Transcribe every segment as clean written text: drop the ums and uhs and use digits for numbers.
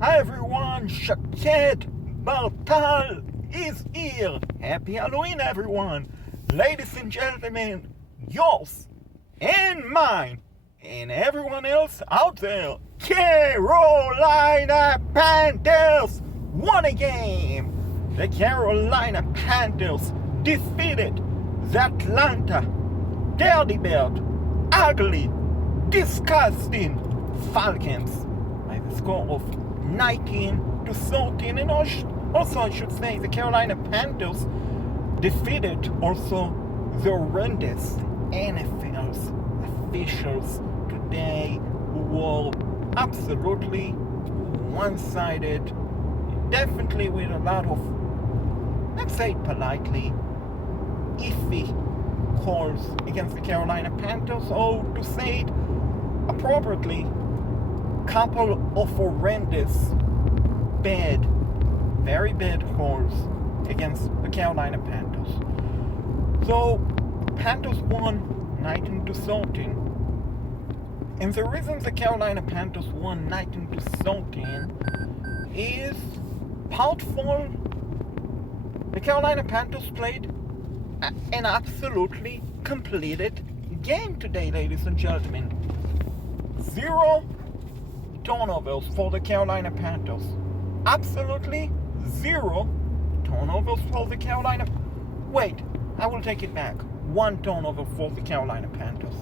Hi everyone, Shaket Bartal is here. Happy Halloween everyone. Ladies and gentlemen, yours and mine and everyone else out there, Carolina Panthers won a game. The Carolina Panthers defeated the Atlanta dirty bird, ugly, disgusting Falcons by the score of 19-13, and also I should say the Carolina Panthers defeated also the horrendous NFL's officials today, who were absolutely one-sided, definitely with a lot of, let's say it politely, iffy calls against the Carolina Panthers, or to say it appropriately, couple of horrendous, bad, very bad calls against the Carolina Panthers. So, Panthers won 19-13, and the reason the Carolina Panthers won 19-13 is part for the Carolina Panthers played an absolutely completed game today, ladies and gentlemen. 0 turnovers for the Carolina Panthers. Absolutely 0 turnovers for the Carolina. Wait, I will take it back. 1 turnover for the Carolina Panthers.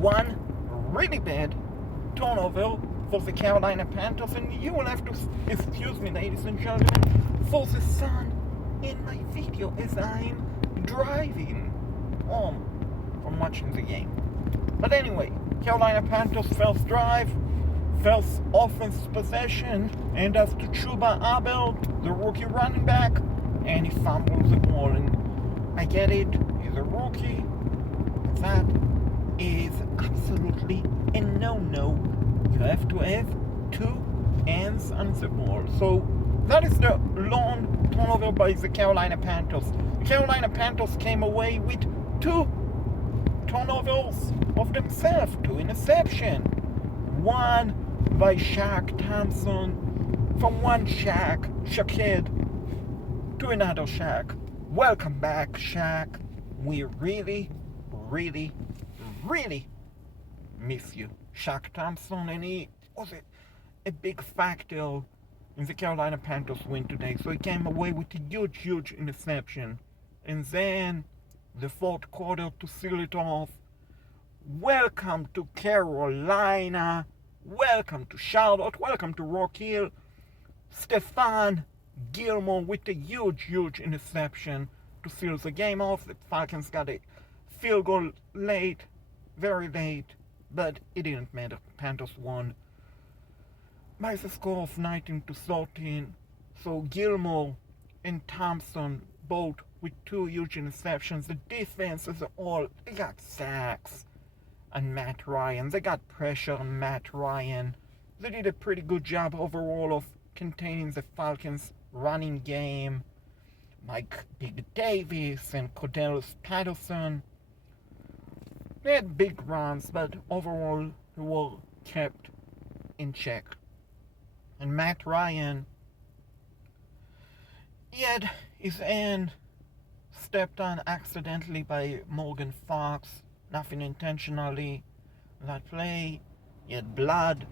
1 really bad turnover for the Carolina Panthers, and you will have to excuse me, ladies and gentlemen, for the sun in my video as I'm driving home from watching the game. But anyway, Carolina Panthers first drive, first offense possession, and as to Chuba Abel, the rookie running back, and he fumbles the ball. And I get it, he's a rookie, but that is absolutely a no-no. You have to have 2 hands on the ball. So that is the long turnover by the Carolina Panthers. The Carolina Panthers came away with 2 turnovers of themselves, 2 interceptions. 1 by Shaq Thompson, from one Shaqued to another Shaq. Welcome back, Shaq. We really, really, really miss you, Shaq Thompson, and he was a big factor in the Carolina Panthers win today. So he came away with a huge interception. And then the fourth quarter to seal it off. Welcome to Carolina. Welcome to Charlotte. Welcome to Rock Hill. Stephon Gilmore with a huge interception to seal the game off. The Falcons got a field goal late, very late, but it didn't matter. Panthers won by the score of 19-13. So Gilmore and Thompson both with 2 huge interceptions. The defense is all, they got sacks on Matt Ryan. They got pressure on Matt Ryan. They did a pretty good job overall of containing the Falcons' running game. Mike Big Davis and Cordellis Patterson. They had big runs, but overall they were kept in check. And Matt Ryan, he had his hand stepped on accidentally by Morgan Fox. Nothing intentionally. That play, he had blood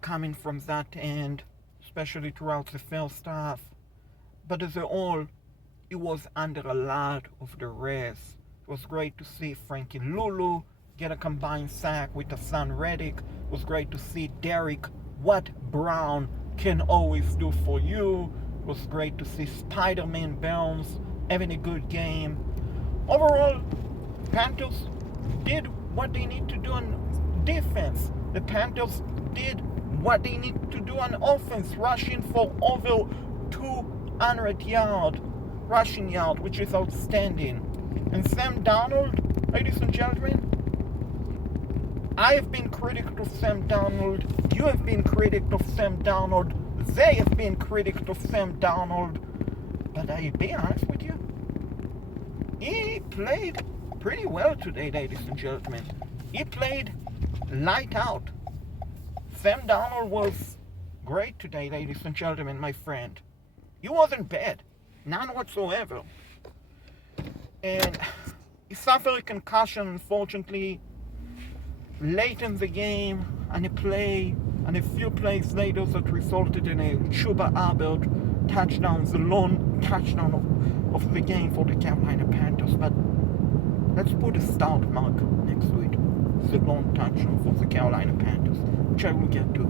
coming from that end, especially throughout the first half. But as a whole, he was under a lot of duress. It was great to see Frankie Lulu get a combined sack with Hassan Reddick. It was great to see Derek What Brown can always do for you. It was great to see Spider-Man Burns having a good game. Overall, Panthers did what they need to do on defense. The Panthers did what they need to do on offense, rushing for over 200 yards, rushing yard, which is outstanding. And Sam Darnold, ladies and gentlemen, I have been critical of Sam Darnold. You have been critical of Sam Darnold. They have been critical of Sam Darnold. But I'll be honest with you, he played pretty well today, ladies and gentlemen. He played light out. Sam Darnold was great today, ladies and gentlemen, my friend. He wasn't bad. None whatsoever. And he suffered a concussion, unfortunately, late in the game, and a few plays later that resulted in a Chuba Hubbard touchdown, the lone touchdown of the game for the Carolina Panthers. But let's put a start mark next to it. The lone touchdown for the Carolina Panthers, which I will get to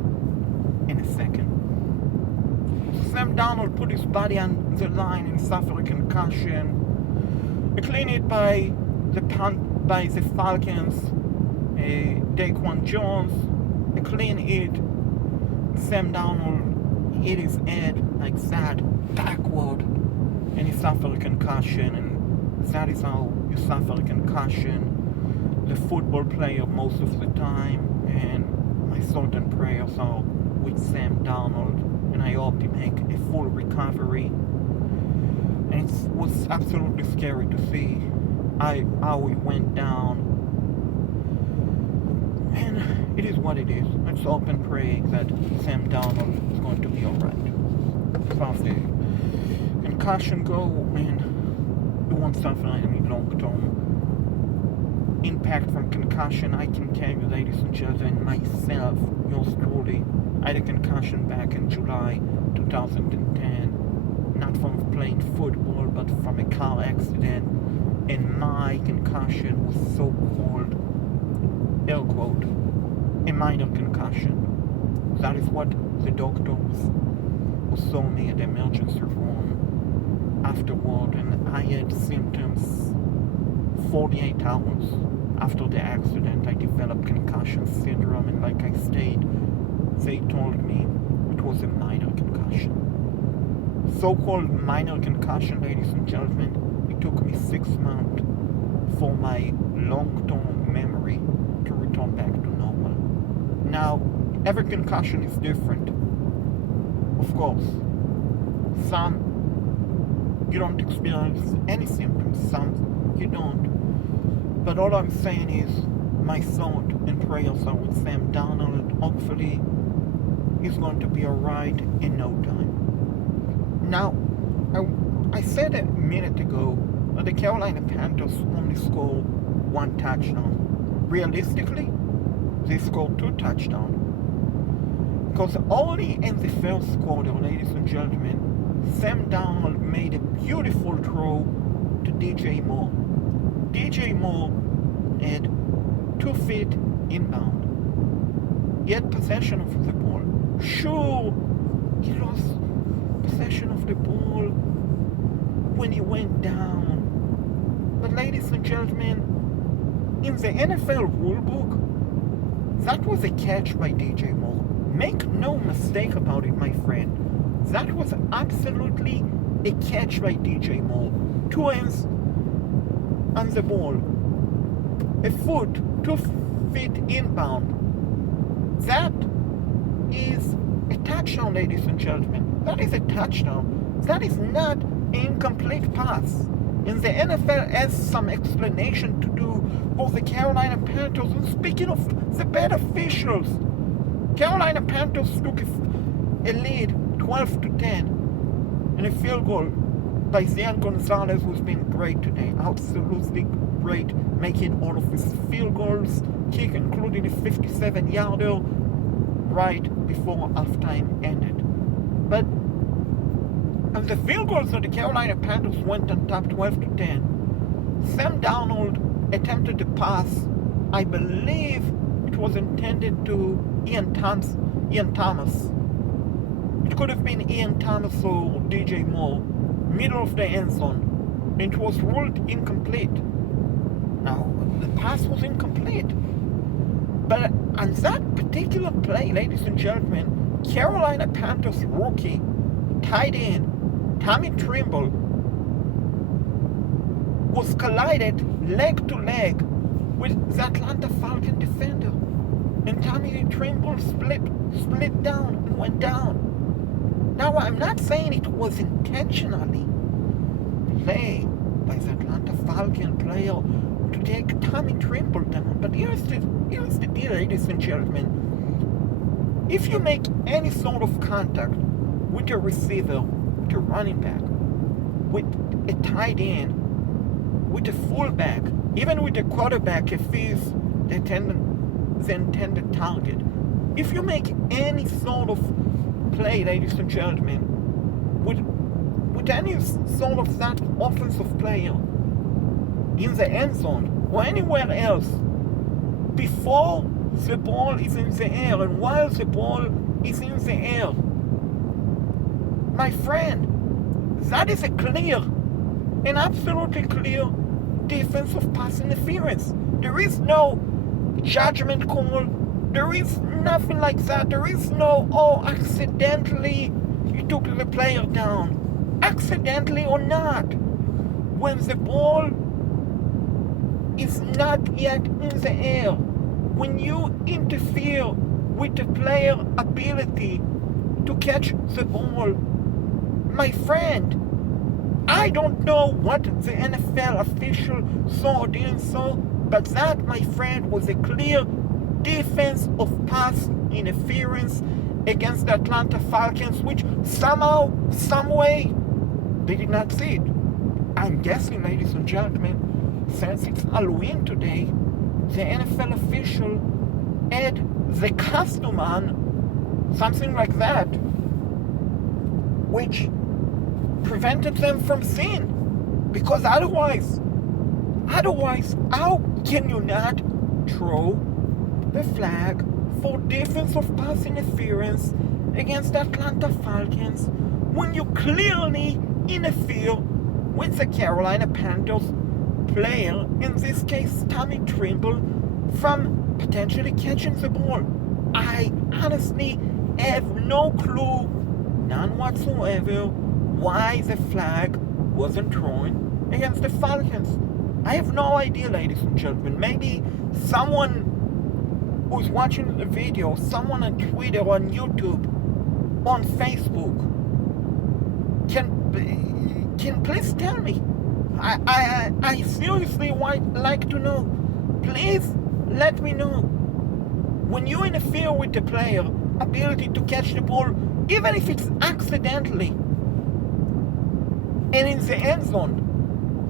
in a second. Sam Darnold put his body on the line and suffered a concussion. A clean hit by the Falcons, Daquan Jones. A clean hit. Sam Darnold hit his head like that, backward, and he suffered a concussion. And that is how you suffer a concussion. The football player most of the time, and my thoughts and prayers are with Sam Darnold, and I hope he make a full recovery. And it was absolutely scary to see how he went down. And it is what it is. Let's hope and pray that Sam Darnold is going to be alright. As far as the concussion go, and he won't suffer any long-term impact from concussion. I can tell you, ladies and gentlemen, myself, yours truly, I had a concussion back in July 2010, not from playing football, but from a car accident, and my concussion was so-called, air quote, a minor concussion. That is what the doctors who saw me at the emergency room afterward, and I had symptoms 48 hours after the accident. I developed concussion syndrome, and like I stated, they told me it was a minor concussion. So-called minor concussion, ladies and gentlemen. It took me 6 months for my long-term memory to return back to normal. Now, every concussion is different. Of course, some you don't experience any symptoms, some you don't. But all I'm saying is, my thought and prayers are with Sam Darnold. Hopefully, he's going to be alright in no time. Now, I said a minute ago that the Carolina Panthers only scored 1 touchdown. Realistically, they scored 2 touchdowns. Because only in the first quarter, ladies and gentlemen, Sam Darnold made a beautiful throw to DJ Moore. DJ Moore had 2 feet inbound. He had possession of the ball. Sure, he lost possession of the ball when he went down. But ladies and gentlemen, in the NFL rulebook, that was a catch by DJ Moore. Make no mistake about it, my friend. That was absolutely a catch by DJ Moore. 2 hands on the ball. A foot, 2 feet inbound. That is a touchdown, ladies and gentlemen. That is a touchdown. That is not an incomplete pass. And the NFL has some explanation to do for the Carolina Panthers. And speaking of the bad officials, Carolina Panthers took a lead 12-10 and a field goal by Zion Gonzalez, who's been great today. Absolutely great, making all of his field goals, kick, including a 57-yarder right before halftime ended. But on the field goals of the Carolina Panthers went on top 12-10. Sam Darnold attempted to pass. I believe it was intended to Ian Thomas. It could have been Ian Thomas or DJ Moore, middle of the end zone. It was ruled incomplete. Now, the pass was incomplete. But on that particular play, ladies and gentlemen, Carolina Panthers rookie, tight end, Tommy Trimble, was collided leg to leg with the Atlanta Falcon defender. And Tommy Trimble split down and went down. Now, I'm not saying it was intentionally played by the Atlanta Falcon player to take Tommy Trimble down. But here's the deal, ladies and gentlemen. If you make any sort of contact with a receiver, with a running back, with a tight end, with a fullback, even with a quarterback if he's the intended target, if you make any sort of play, ladies and gentlemen, with any sort of that offensive player in the end zone or anywhere else, before the ball is in the air and while the ball is in the air, my friend, that is a clear, an absolutely clear defensive pass interference. There is no judgment call. There is nothing like that. There is no, accidentally you took the player down. Accidentally or not. When the ball is not yet in the air, when you interfere with the player's ability to catch the ball, my friend, I don't know what the NFL official saw or didn't saw, but that, my friend, was a clear defense of pass interference against the Atlanta Falcons, which somehow, some way, they did not see it. I'm guessing, ladies and gentlemen, since it's Halloween today, the NFL official had the costume on, something like that, which prevented them from seeing. Because otherwise, how can you not throw the flag for defensive pass interference against the Atlanta Falcons when you clearly interfere with the Carolina Panthers player, in this case Tommy Trimble, from potentially catching the ball? I honestly have no clue, none whatsoever, why the flag wasn't thrown against the Falcons. I have no idea, ladies and gentlemen. Maybe someone who's watching the video, someone on Twitter, on YouTube, on Facebook, can please tell me. I seriously would like to know. Please let me know. When you interfere with the player ability to catch the ball, even if it's accidentally, and in the end zone,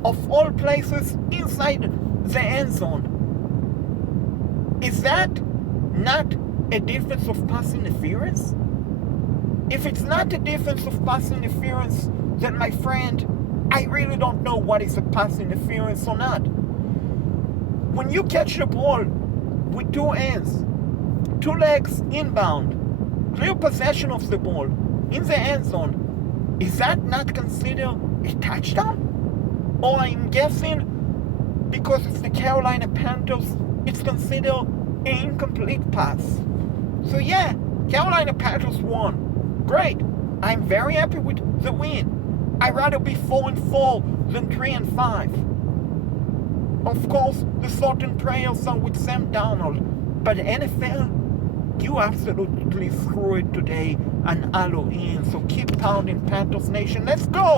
of all places inside the end zone, is that not a defensive pass interference? If it's not a defensive pass interference, then my friend, I really don't know what is a pass interference or not. When you catch the ball with two hands, two legs inbound, clear possession of the ball in the end zone, is that not considered a touchdown? Or I'm guessing, because it's the Carolina Panthers, it's considered an incomplete pass. So yeah, Carolina Panthers won. Great. I'm very happy with the win. I'd rather be 4-4 than 3-5. Of course, the certain prayers are with Sam Darnold, but NFL, you absolutely screw it today on Halloween. So keep pounding, Panthers Nation. Let's go!